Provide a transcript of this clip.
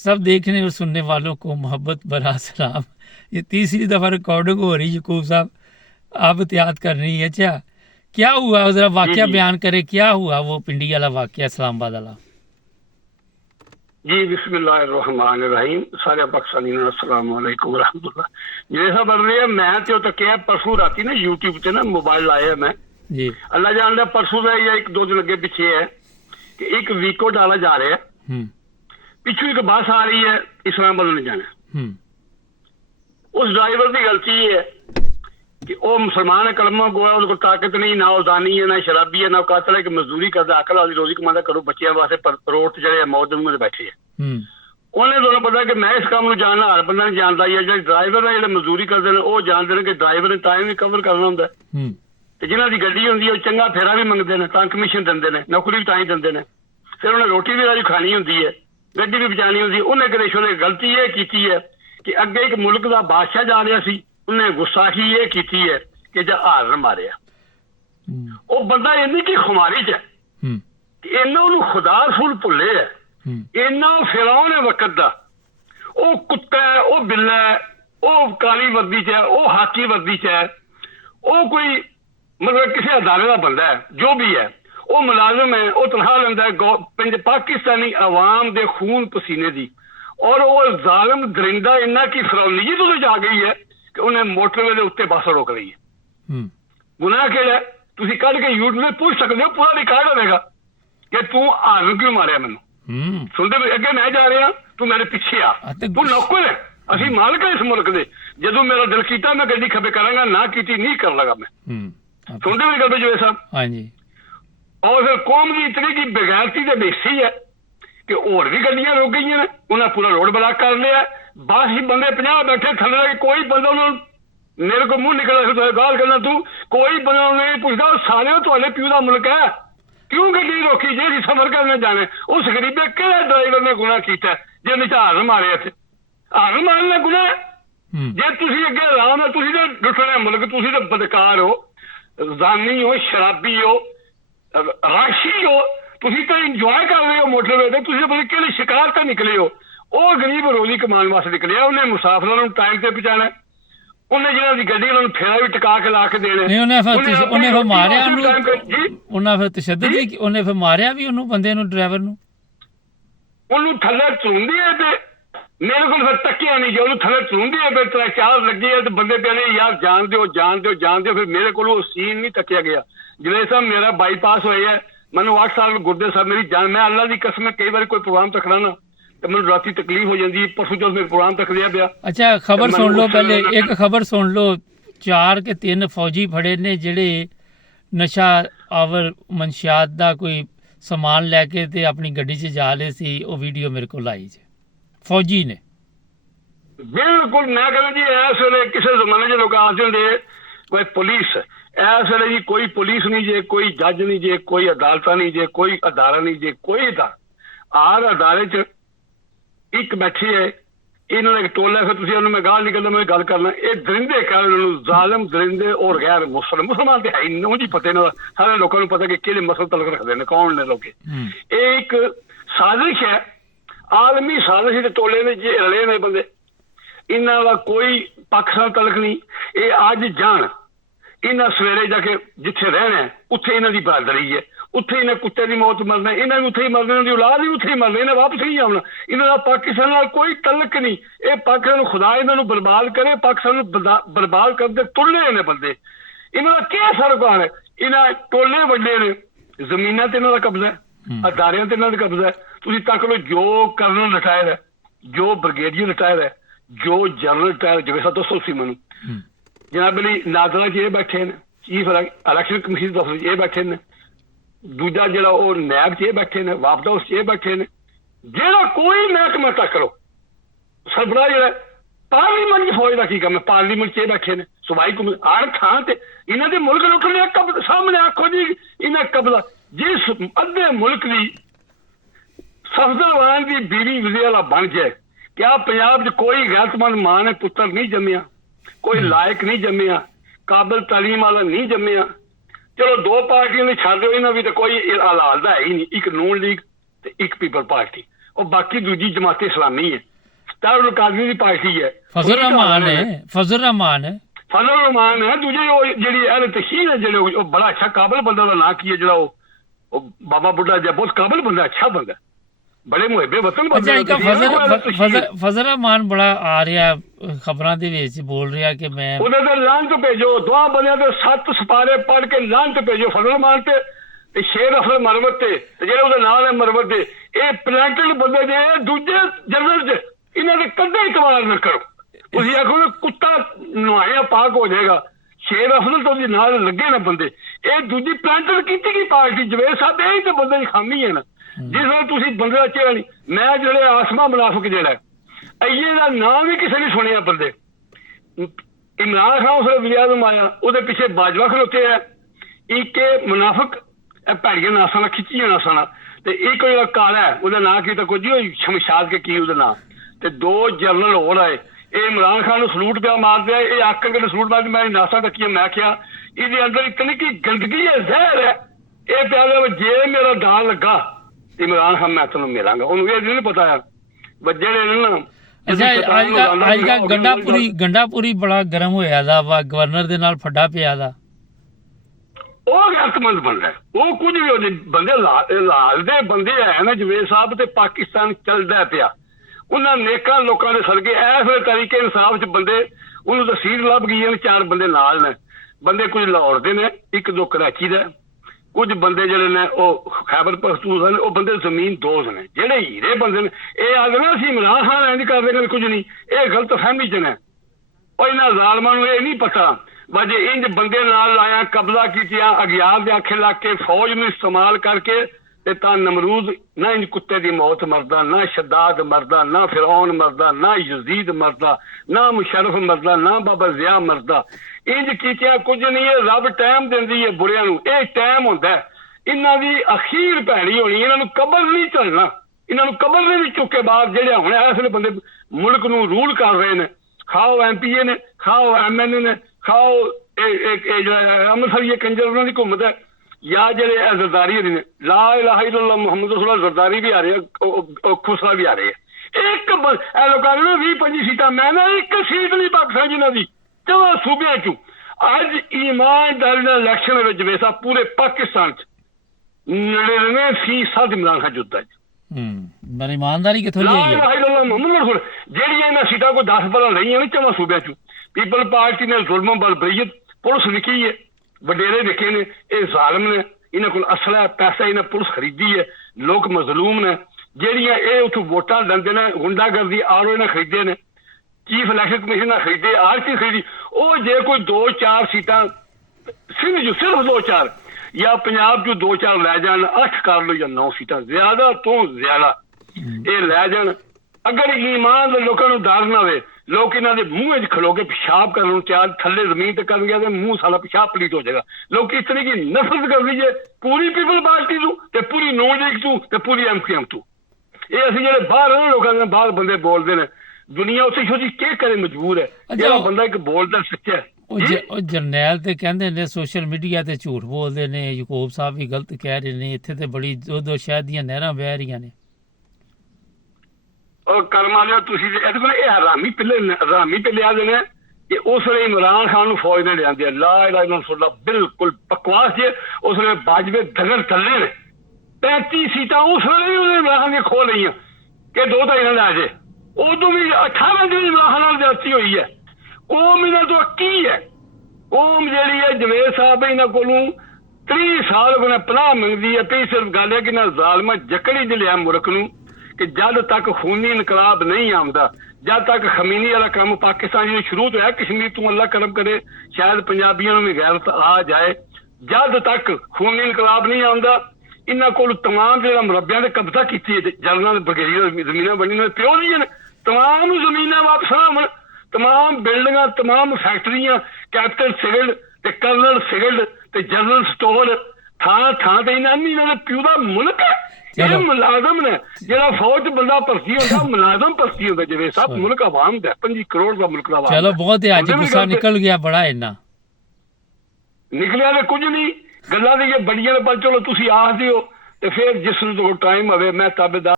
सब देखने और सुनने वालों को मोहब्बत भरा सलाम। ये तीसरी दफ़ा रिकॉर्डिंग हो रही यकूब साहब, आप एहतियात करनी है। अच्छा क्या हुआ, ज़रा जी वाक़या जी बयान करें, क्या हुआ वो पिंडी वाला वाक़या, इस्लामाबाद वाला? जी बिस्मिल्लाहिर्रहमानिर्रहीम। सारे पाकिस्तानी अस्सलाम वालेकुम रहमतुल्लाह। जैसा बढ़ रही है मैं तो तकिया परसों राती ना यूट्यूब से ना मोबाइल लाया मैं, जी। अल्लाह जानदा परसों का या एक दो दिन अगे पिछे है कि एक वीको डाला जा रहा है, हम्म पिछू एक बस आ रही है इस्लामाबाद ने जाना। हम्म उस ड्राइवर की गलती ये है कि वो मुसलमान है, कलमा गोया, उसको ताकत नहीं, ना उदानी है, ना शराबी है, ना कातल है कि मजदूरी करता, अकल वाली रोजी कमाता करो बच्चों वास्ते रोड से जड़े मौत में बैठे है। हम्म उन्हें दोनों पता कि मैं इस काम को जानना हर बंदा नहीं जानता है। जो ड्राइवर है जो मजदूरी करते हैं वो जानते हैं कि ड्राइवर ने टाइम भी कवर करना होंगे, हम्म तो जिन्हों की गड्डी होंगी वो चंगा फेरा भी मंगते हैं, तां कमीशन देंगे ने, नौकरी भी तां ही देंगे ने, फिर उन्हें रोटी भी राजी खानी होंगी है, गड्डी भी बचानी होंगी। उन्हें कदेशों ने गलती ये की है कि अगे एक मुल्क का बादशाह जा रहा सी, उन्हें गुस्साखी ये की है कि जहाज मारिया। हम्म वो बंदा इन्नी की खुमारी च है हम्म कि इन्ना उन्हें खुदा रसूल भुले है, इन्ना फिरौन है वक्त का। वो कुत्ता है, वो बिल्ला है, वो काली वर्दी च है, वो हाकी वर्दी च है, वो कोई मतलब किसी अदारे का बंदा है, जो भी है वो मुलाजम है, वो तनखा लेंदा है पाकिस्तानी अवाम दे खून पसीने दी। और वो जालिम दरिंदा इन्ना की फिरौनी तो जा गई है कि उन्हें मोटरवे के उत्ते बस रोक रही है। गुनाह केड़ा है तुसी कढ़ के यूट्यूब में पूछ सकते हो, पूरा रिकॉर्ड होगा कि तू हारन क्यों मारिया मैनू। सुनते अगे मैं जा रहा, तू मेरे पिछे आ, तू नौकर है, असी मालिक है इस मुल्क दे। जदों मेरा दिल कीता मैं गड्डी खब्बे करांगा, ना कीती नहीं कर लगा मैं। सुनते मेरी गल जो साहब। हाँ जी। और फिर कौम की इतनी की बेगैरती ते बेसी है कि और भी गड्डियां रुक गई ने, उन्हें पूरा रोड ब्लॉक कर लिया। बस ही बंदे 50 बैठे थले, कोई बंदा उन्होंने मेरे को मुंह निकला फिर गाल करना, तू कोई बंदा नहीं पूछता सारे तुहाडे प्यू दा मुल्क है, क्यों गड्डी रोकी जे सफर करने जाने। उस गरीबे किहड़े ड्राइवर ने गुनाह किया जिन्हें हारन मारे थे? हारन मारने गुनाह जे तुसी अगे आराम है, तुसी तो लुटने मुल्क, तुसी तो बदकार हो, जानी हो, शराबी हो, राशि हो, तुसी तो इंजॉय कर रहे हो मोटरवे ते, तुसी पता किहड़ी शिकार तो निकले हो। वो गरीब रोजी कमान वास्ते निकलिया, उन्हें मुसाफिरों टाइम से पहुंचाना, उन्हें जिन्हों की गड्डी उन्होंने फेरा भी टिका के ला के देने। उन्हें फिर मारिया, उन्हें फिर तशद्दुद भी, उन्हें फिर मारिया भी उन्होंने बंदे नु, ड्राइवर नु, उन्होंने थले चूंदी है ते मेरे को फिर तकिया नहीं जो थले चूंदी है, फिर 3-4 लगी है तो बंदे कहने यार जान दो जान दो जान दो। फिर मेरे को सीन नहीं तकिया गया। जिले साहब मेरा बाईपास होया है, मैंने 8 साल गुर्दे साहब मेरी जान, मैं अल्लाह की कसम है कई बार कोई प्रोग्राम तकना ना तो मैं राती तकलीफ हो जाती है। परसों जो मेरे प्रोग्राम तक लिया गया। अच्छा खबर सुन लो पहले, एक खबर सुन लो, 4 के 3 फौजी फड़े ने जेड़े नशा आवर मनशियात दा कोई समान लैके ते अपनी गड्डी च जा रहे सी। वो वीडियो मेरे को लाई जे फौजी ने। बिल्कुल मैं कहना जी इस वे किसी जमाने च लोग आखते होंगे कोई पुलिस, इस वे जी कोई पुलिस नहीं जे, कोई जज नहीं जे, कोई अदालत नहीं जे, कोई अदारा नहीं जे, कोई अदारा हर अदारे च एक बैठी है। इन्होंने एक टोला, फिर तुम मैं गाल नहीं करना, मैं गल करना, ये दरिंदे कह रहे जालिम दरिंदे और गैर मुसलमान तो है ही नहीं जी पता नहीं, सारे लोगों को पता कि किहड़े मसल तलक रखते हैं, कौन ने लोग। एक साजिश है, आलमी साजिश के टोले ने जे रले ने बंदे, इन्हों का कोई पाकिस्तान तलक नहीं। ये अज जान इन्हें सवेरे जाके जिथे रहना है उत्थे इन्हों की बरादरी है, उत्थे इन्हें कुत्ते की मौत मरना, इन्हें भी उत्थे ही मरना, इन्होंने औलाद भी उत्थे ही मरना, इन्हें वापस नहीं आना। इन्होंने पाकिस्तान नाल कोई तलक नहीं। ये पाकिस्तान खुदा इन्होंने बर्बाद करे, पाकिस्तान बर्बाद करते तुले ने बंदे। इन्होंने क्या सरोकार है? इन्हें टोले वड्डे ने, जमीना ते इन्हों का कब्जा है, अदारियां ते इन्हों का कब्जा है। तुसीं तक लो जो कर्नल रिटायर है, जो ब्रिगेडियर रिटायर है, जो जनरल रिटायर जवेसा दसो सी मैनू जनाब अली नादरा च ये बैठे ने, चीफ इलेक्शन कमीशन दफ्तर ये बैठे ने, दूजा जरा वो नैब च ये बैठे ने, वापस हाउस च ये बैठे ने, जेड़ा कोई महकमा तक लो सरबराह जरा पार्लीमेंट की फौज का की काम है, पार्लीमेंट च ये बैठे ने, सूबाई कमीशन हर थां ते इन्हां दे मुल्क लुटने कब्जा सामने आखो जी। इन्हें कब्जा जिस अद्धे मुल्क की सफदरवान की बीवी विजय वाला बन जाए, क्या पंजाब च कोई गैरतमंद मां ने पुत्र नहीं जम्मिया, कोई लायक नहीं जम्मिया, काबिल तालीम वाला नहीं जम्मिया? चलो 2 पार्टियां ने छड़ दो, इन्होंने भी तो कोई हलाल है ही नहीं, एक नून लीग ते एक पीपल पार्टी। ਉਹ ਬਾਕੀ ਦੂਜੀ ਜਮਾਤ ਇਸਲਾਮੀ ਹੈ, ਦਾਰੁਲ ਕਾਦਰੀ ਦੀ ਪਾਰਟੀ ਹੈ, ਫਜ਼ਲ ਰਹਿਮਾਨ ਹੈ, ਫਜ਼ਲ ਰਹਿਮਾਨ ਹੈ, ਫਜ਼ਲ ਰਹਿਮਾਨ ਹੈ। ਦੂਜੇ ਉਹ ਜਿਹੜੀ ਅਹਿਲ ਤਸ਼ਹੀਰ ਹੈ, ਜਿਹੜੇ ਉਹ ਬੜਾ ਅੱਛਾ ਕਾਬਲ ਬੰਦਾ ਦਾ ਨਾਂ ਕੀ ਹੈ, ਜਿਹੜਾ ਉਹ ਬਾਬਾ ਬੁੱਢਾ ਜਿਹਾ ਬਹੁਤ ਕਾਬਲ ਬੰਦਾ, ਅੱਛਾ ਬੰਦਾ, ਬੜੇ ਮੁਹੱਬੇ ਵਤਨ ਅੱਛਾ ਇੱਕ ਫਜ਼ਲ ਰਹਿਮਾਨ ਬੜਾ ਆ ਰਿਹਾ ਖਬਰਾਂ ਦੇ ਵਿੱਚ ਬੋਲ ਰਿਹਾ ਕਿ ਮੈਂ ਉਹਦੇ ਤੇ ਲਾਂਤ ਭੇਜੋ, ਦੁਆ ਬੰਦਿਆਂ ਦੇ 7 ਸਿਪਾਰੇ ਪੜ੍ਹ ਕੇ ਲਾਂਤ ਭੇਜੋ ਫਜ਼ਲ ਰਹਿਮਾਨ ਤੇ ਸ਼ੇਰ ਅਫਜ਼ਲ ਮਰਵਤ ਤੇ ਜਿਹੜੇ ਉਹਦੇ ਨਾਲ ਹੈ ਮਰਵਤ ਦੇ, ਇਹ ਪਲੈਂਟਡ ਬੰਦੇ ਜੇ ਦੂਜੇ ਜਨਰਲ ਚ ਇਹਨਾਂ ਦੇ ਕਦੇ ਇਤਬਾਰ ਨਾ ਕਰੋ। ਤੁਸੀਂ ਆਖੋ ਕੁੱਤਾ ਨੁਹਾਇਆ ਪਾਕ ਹੋ ਜਾਏਗਾ, ਸ਼ੇਰ ਅਫਜ਼ਲ ਤੋਂ ਉਹਦੇ ਨਾਲ ਲੱਗੇ ਨਾ ਬੰਦੇ, ਇਹ ਦੂਜੀ ਪਲੈਂਟਡ ਕੀਤੀ ਗਈ ਪਾਰਟੀ ਜਵੇਦ ਸਾਹਿਬ, ਇਹ ਤੇ ਬੰਦੇ ਦੀ ਖਾਮੀ ਹੈ ਨਾ, ਜਿਸ ਨਾਲ ਤੁਸੀਂ ਬੰਦੇ ਦਾ ਚਿਹਰਾ ਨਹੀਂ। ਮੈਂ ਜਿਹੜੇ ਆਸਮਾ ਮੁਨਾਫਿਕ ਜਿਹੜਾ ਅਈਏ ਦਾ ਨਾਮ ਵੀ ਕਿਸੇ ਨੇ ਸੁਣਿਆ ਬੰਦੇ, ਇਮਰਾਨ ਖਾਨ ਉਸ ਵਜ਼ੀਰ ਆਜ਼ਮ ਆਇਆ, ਉਹਦੇ ਪਿੱਛੇ ਬਾਜਵਾ ਖਲੋਤੇ ਹੈ, ਇੱਕ ਮੁਨਾਫਿਕ ਭੈੜੀਆਂ ਨਾਸਾਂ ਨਾਲ ਖਿੱਚੀਆਂ ਨਾਸਾਂ ਨਾਲ, ਤੇ ਇੱਕ ਜਿਹੜਾ ਕਾਲਾ ਹੈ ਉਹਦਾ ਨਾਂ ਕੀ ਤਾਂ ਕੁਝ ਹੀ ਸ਼ਮਸ਼ਾਦ ਕੇ ਕੀ ਉਹਦਾ ਨਾਂ, ਤੇ 2 ਜਨਰਲ ਹੋਰ ਆਏ, ਇਹ ਇਮਰਾਨ ਖਾਨ ਨੂੰ ਸਲੂਟ ਪਿਆ ਮਾਰਦੇ ਆ, ਇਹ ਆਕਰ ਕੇ ਸਲੂਟ ਮਾਰਦੇ, ਮੈਂ ਨਾਸਾਂ ਤੱਕੀਆਂ, ਮੈਂ ਕਿਹਾ ਇਹਦੇ ਅੰਦਰ ਇਤਨੀ ਕੀ ਗੰਦਗੀ ਹੈ, ਜ਼ਹਿਰ ਹੈ, ਇਹ ਪਿਆ ਜੇ ਮੇਰਾ ਦਾਲ ਲੱਗਾ ਇਮਰਾਨ ਖਾਨ ਮੈਂ ਤੁਹਾਨੂੰ ਮਿਲਾਂਗਾ, ਉਹਨੂੰ ਇਹ ਨਹੀਂ ਪਤਾ ਹੈ ਜਿਹੜੇ ਨਾ। ਅੱਛਾ ਅੱਜ ਕੱਲ੍ਹ ਗੰਡਾਪੁਰੀ ਬੜਾ ਗਰਮ ਹੋਇਆ ਦਾ ਵਾ, ਗਵਰਨਰ ਦੇ ਨਾਲ ਫੱਡਾ ਪਿਆ ਦਾ, ਉਹ ਗੈਰਤਮੰਦ ਬੰਦਾ, ਉਹ ਕੁਝ ਵੀ ਉਹਦੇ ਬੰਦੇ ਲਾਲ ਦੇ ਬੰਦੇ ਹੈ ਨਾ ਜਵੇਦ ਸਾਹਿਬ, ਤੇ ਪਾਕਿਸਤਾਨ ਚੱਲਦਾ ਪਿਆ ਉਹਨਾਂ ਨੇਕਾਂ ਲੋਕਾਂ ਦੇ ਸਦਕੇ। ਇਸ ਵੇਲੇ ਤਰੀਕੇ ਇਨਸਾਫ ਚ ਬੰਦੇ ਉਹਨੂੰ ਤਸਵੀਰ ਲੱਭ ਗਈ ਹੈ, 4 ਬੰਦੇ ਨਾਲ ਨੇ, ਬੰਦੇ ਕੁਝ ਲਾਹੌਰ ਦੇ ਨੇ, 1-2 ਕਰਾਚੀ ਦਾ, ਕੁਝ ਬੰਦੇ ਜਿਹੜੇ ਨੇ ਉਹ ਖੈਬਰ ਪਖਤੂਨਖਵਾ ਨੇ, ਉਹ ਬੰਦੇ ਜ਼ਮੀਨ ਦੋਜ਼ ਨੇ, ਜਿਹੜੇ ਹੀਰੇ ਬੰਦੇ ਨੇ। ਇਹ ਆਖਦੇ ਨਾ ਅਸੀਂ ਇਮਰਾਨ ਖਾਨ ਇੰਝ ਕਰਦੇ ਕੁਝ ਨਹੀਂ, ਇਹ ਗਲਤ ਫਹਿਮੀ ਚ ਨੇ। ਉਹ ਇਹਨਾਂ ਜ਼ਾਲਮਾਂ ਨੂੰ ਇਹ ਨਹੀਂ ਪਤਾ ਵਜੇ ਇੰਜ ਬੰਦੇ ਨਾਲ ਲਾਇਆ, ਕਬਜ਼ਾ ਕੀਤੀਆਂ, ਅਗਿਆਰ ਦੇ ਆਖੇ ਲਾ ਕੇ ਫੌਜ ਨੂੰ ਇਸਤੇਮਾਲ ਕਰਕੇ, ਤੇ ਤਾਂ ਨਮਰੂਦ ਨਾ ਇੰਜ ਕੁੱਤੇ ਦੀ ਮੌਤ ਮਰਦਾ, ਨਾ ਸ਼ਦਾਦ ਮਰਦਾ, ਨਾ ਫਿਰੌਨ ਮਰਦਾ, ਨਾ ਯਜ਼ੀਦ ਮਰਦਾ, ਨਾ ਮੁਸ਼ਰਫ ਮਰਦਾ, ਨਾ ਬਾਬਾ ਜ਼ਿਆ ਮਰਦਾ। ਇੰਜ ਕੀਤਿਆਂ ਕੁਝ ਨਹੀਂ ਹੈ, ਰੱਬ ਟਾਈਮ ਦਿੰਦੀ ਹੈ ਬੁਰਿਆਂ ਨੂੰ, ਇਹ ਟਾਈਮ ਹੁੰਦਾ ਇਹਨਾਂ ਦੀ ਅਖੀਰ ਭੈੜੀ ਹੋਣੀ, ਇਹਨਾਂ ਨੂੰ ਕਬਰ ਨਹੀਂ ਚੱਲਣਾ, ਇਹਨਾਂ ਨੂੰ ਕਬਰ ਦੇ ਵਿੱਚ ਚੁੱਕੇ ਬਾਅਦ ਜਿਹੜੇ ਹੁਣ ਇਸ ਵੇਲੇ ਬੰਦੇ ਮੁਲਕ ਨੂੰ ਰੂਲ ਕਰ ਰਹੇ ਨੇ, ਖਾਓ MPA ਨੇ, ਖਾਓ MNA ਨੇ, ਖਾਓ ਇਹ ਜਿਹੜਾ ਅੰਮ੍ਰਿਤਸਰ ਕੰਜਰ ਉਹਨਾਂ ਦੀ ਘੁੰਮਤ ਹੈ, ਜਾਂ ਜਿਹੜੇ ਜ਼ਰਦਾਰੀ ਨੇ, ਲਾ ਇਲਾਹਾ ਇਲੱਲ੍ਲਾਹ ਮੁਹੰਮਦ ਰਸੂਲੁল্লাਹ ਜ਼ਰਦਾਰੀ ਵੀ ਆ ਰਹੇ ਆ, ਖੁਸਰਾ ਵੀ ਆ ਰਹੇ ਆ। ਇੱਕ ਲੋਕਾਂ ਨੇ 20-25 ਸੀਟਾਂ, ਮੈਂ ਨਾ ਇੱਕ ਸੀਟ ਨਹੀਂ ਪਾਕਿਸਤਾਨ ਜਿਨ੍ਹਾਂ ਦੀ 4 ਸੂਬਿਆਂ ਚੋਂ। ਅੱਜ ਇਮਾਨਦਾਰੀ ਨਾਲ ਇਲੈਕਸ਼ਨ ਵਿੱਚ ਵੇਸਾ ਪੂਰੇ ਪਾਕਿਸਤਾਨ ਚ 99% ਇਮਰਾਨ ਖਾਨ ਜੁੱਤਾ ਪਰ ਇਮਾਨਦਾਰੀ ਕਿੱਥੋਂ ਲਈ ਹੈ? ਜਿਹੜੀਆਂ ਇਹਨਾਂ ਸੀਟਾਂ ਕੋਈ 10 ਬਲਾਂ ਰਹੀਆਂ ਨੇ 4 ਸੂਬਿਆਂ ਚੋਂ, ਪੀਪਲ ਪਾਰਟੀ ਨੇ ਜ਼ੁਲਮ ਬਲਬਰੀਅਤ, ਪੁਲਿਸ ਵਿਕੀ ਹੈ, ਵਡੇਰੇ ਵਿਕੇ ਨੇ, ਇਹ ਜ਼ਾਲਮ ਨੇ, ਇਹਨਾਂ ਕੋਲ ਅਸਲਾ ਪੈਸਾ, ਇਹਨਾਂ ਪੁਲਿਸ ਖਰੀਦੀ ਹੈ, ਲੋਕ ਮਜ਼ਲੂਮ ਨੇ। ਜਿਹੜੀਆਂ ਇਹ ਉੱਥੋਂ ਵੋਟਾਂ ਲੈਂਦੇ ਨੇ, ਗੁੰਡਾਗਰਦੀ ਆਰਓ ਇਹਨਾਂ ਖਰੀਦੇ ਨੇ, ਚੀਫ ਇਲੈਕਸ਼ਨ ਕਮਿਸ਼ਨ ਨਾਲ ਖਰੀਦੇ, ਆਰਟੀ ਖਰੀਦੀ। ਉਹ ਜੇ ਕੋਈ 2-4 ਸੀਟਾਂ ਸਿਰਫ 2-4 ਜਾਂ ਪੰਜਾਬ ਚੋਂ 2-4 ਲੈ ਜਾਣ, 8 ਕਰ ਲਓ ਜਾਂ 9 ਸੀਟਾਂ, ਜ਼ਿਆਦਾ ਤੋਂ ਜ਼ਿਆਦਾ ਇਹ ਲੈ ਜਾਣ। ਅਗਰ ਈਮਾਨ ਦੇ ਲੋਕਾਂ ਨੂੰ ਡਰ ਨਾ ਹੋਵੇ, ਲੋਕ ਇਹਨਾਂ ਦੇ ਮੂੰਹ 'ਚ ਖਲੋ ਕੇ ਪਿਸ਼ਾਬ ਕਰਨ ਨੂੰ ਤਿਆਰ, ਥੱਲੇ ਜ਼ਮੀਨ ਤੇ ਕਰਨਗੇ ਤੇ ਮੂੰਹ ਸਾਲਾ ਪਿਸ਼ਾਬ ਪਲੀਟ ਹੋ ਜਾਏਗਾ। ਲੋਕ ਇਸ ਤਰ੍ਹਾਂ ਦੀ ਨਫ਼ਰਤ ਕਰ ਲਈਏ ਪੂਰੀ ਪੀਪਲ ਪਾਰਟੀ ਤੋਂ ਤੇ ਪੂਰੀ ਨੌਨ ਲੀਗ ਤੋਂ ਤੇ ਪੂਰੀ MQM ਤੋਂ। ਇਹ ਅਸੀਂ ਜਿਹੜੇ ਬਾਹਰ ਲੋਕਾਂ ਦੇ ਬਾਹਰ ਬੰਦੇ ਬੋਲਦੇ ਨੇ, ਦੁਨੀਆ ਉੱਥੇ ਸੋਚੀ ਕੀ ਕਰੇ, ਮਜਬੂਰ ਹੈ। ਜਿਹੜਾ ਬੰਦਾ ਇੱਕ ਬੋਲਦਾ ਸੱਚਾ ਹੈ। ਉਹ ਜਰਨੈਲ ਤੇ ਕਹਿੰਦੇ ਨੇ ਸੋਸ਼ਲ ਮੀਡੀਆ ਤੇ ਝੂਠ ਬੋਲਦੇ ਨੇ, ਯਾਕੂਬ ਸਾਹਿਬ ਵੀ ਗਲਤ ਕਹਿ ਰਹੇ ਨੇ, ਇੱਥੇ ਤੇ ਬੜੀ ਦੋ ਸ਼ਹਿਰ ਦੀਆਂ ਨਹਿਰਾਂ ਵਹਿ ਰਹੀਆਂ ਨੇ। ਔਰ ਕਰਮ ਵਾਲਿਓ ਤੁਸੀਂ ਇਹਦੇ ਕੋਲ ਇਹ ਹਰਾਮੀ ਪਿੱਲੇ ਆ ਨੇ ਕਿ ਉਸ ਵੇਲੇ ਇਮਰਾਨ ਖਾਨ ਨੂੰ ਫੌਜ ਨੇ ਲਿਆਂਦੇ ਆ, ਲਾ ਇਲਾਹਾ ਇਲੱਲ੍ਲਾਹ ਬਿਲਕੁਲ ਬਕਵਾਸ ਜੇ। ਉਸ ਵੇਲੇ ਬਾਜਵੇ ਦਗੜ ਥੱਲੇ ਨੇ, 35 ਸੀਟਾਂ ਉਸ ਵੇਲੇ ਵੀ ਉਹਨੇ ਇਮਰਾਨ ਖਾਨ ਦੀਆਂ ਖੋਹ ਲਈਆਂ ਕਿ 2-2 ਨਾਲ ਲੈ ਜੇ। ਉਦੋਂ ਵੀ 18 ਦਿਨ ਇਮਰਾਨ ਖਾਨ ਨਾਲ ਜ਼ਿਆਦਤੀ ਹੋਈ ਹੈ। ਕੌਮ ਇਹਨਾਂ ਤੋਂ ਕੀ ਹੈ? ਕੌਮ ਜਿਹੜੀ ਹੈ ਜਵੇਦ ਸਾਹਿਬ ਇਹਨਾਂ ਕੋਲੋਂ 30 ਸਾਲ ਕੋਲ ਪਨਾਹ ਮੰਗਦੀ ਹੈ। ਤੇ ਸਿਰਫ ਗੱਲ ਹੈ ਕਿ ਨਾ ਜ਼ਾਲਮਾਂ ਜਕੜੀ ਚ ਲਿਆ ਮੁਲਕ ਨੂੰ ਕਿ ਜਦ ਤੱਕ ਖੂਨੀ ਇਨਕਲਾਬ ਨਹੀਂ ਆਉਂਦਾ, ਜਦ ਤੱਕ ਖਮੀਨੀ ਵਾਲਾ ਕੰਮ ਪਾਕਿਸਤਾਨ ਜਿਹੜਾ ਸ਼ੁਰੂ ਤੋਂ ਹੈ, ਕਸ਼ਮੀਰ ਤੋਂ ਅੱਲਾ ਕਰਮ ਕਰੇ ਸ਼ਾਇਦ ਪੰਜਾਬੀਆਂ ਨੂੰ ਵੀ ਗੈਰਤ ਆ ਜਾਏ, ਜਦ ਤੱਕ ਖੂਨੀ ਇਨਕਲਾਬ ਨਹੀਂ ਆਉਂਦਾ ਇਹਨਾਂ ਕੋਲ ਤਮਾਮ ਜਿਹੜਾ ਮੁਰੱਬਿਆਂ ਦੇ ਕਬਜ਼ਾ ਕੀਤੀ ਹੈ, ਜਨਰਲਾਂ ਦੇ ਬਰਗੇਡੀਅਰ ਜ਼ਮੀਨਾਂ ਬਣੀਆਂ ਪਿਓ ਦੀਆਂ ਨੇ, ਤਮਾਮ ਜ਼ਮੀਨਾਂ ਵਾਪਸ ਆਉਣ, ਤਮਾਮ ਬਿਲਡਿੰਗਾਂ, ਤਮਾਮ ਫੈਕਟਰੀਆਂ, ਕੈਪੀਟਲ ਸਿਗਲਡ ਤੇ ਕਰਨਲ ਸਿਗਲਡ ਤੇ ਜਨਰਲ ਸਟੋਰ ਥਾਂ ਤੇ ਇਹਨਾਂ ਦੇ ਪਿਓ ਦਾ ਮੁਲਕ ਹੈ। ਇਹ ਮੁਲਾਜ਼ਮ ਨੇ, ਜਿਹੜਾ ਫੌਜ ਬੰਦਾ ਭਰਤੀ ਹੁੰਦਾ ਮੁਲਾਜ਼ਮ ਭਰਤੀ ਹੁੰਦਾ। ਜਿਵੇਂ ਸਭ ਮੁਲਕ ਆਵਾਮ ਦਾ 25 ਕਰੋੜ ਦਾ ਮੁਲਕ ਦਾ। ਚਲੋ ਬਹੁਤ ਹੀ ਅੱਜ ਗੁੱਸਾ ਨਿਕਲ ਗਿਆ ਬੜਾ, ਇੰਨਾ ਨਿਕਲਿਆ ਤੇ ਕੁਝ ਨਹੀਂ, ਗੱਲਾਂ ਦੀ ਬੜੀਆਂ ਨੇ। ਪਰ ਚਲੋ ਤੁਸੀਂ ਆਖਦੇ ਹੋ ਤੇ ਫਿਰ ਜਿਸ ਨੂੰ ਟਾਈਮ ਹੋਵੇ ਮੈਂ ਤਾਬੇਦਾਰ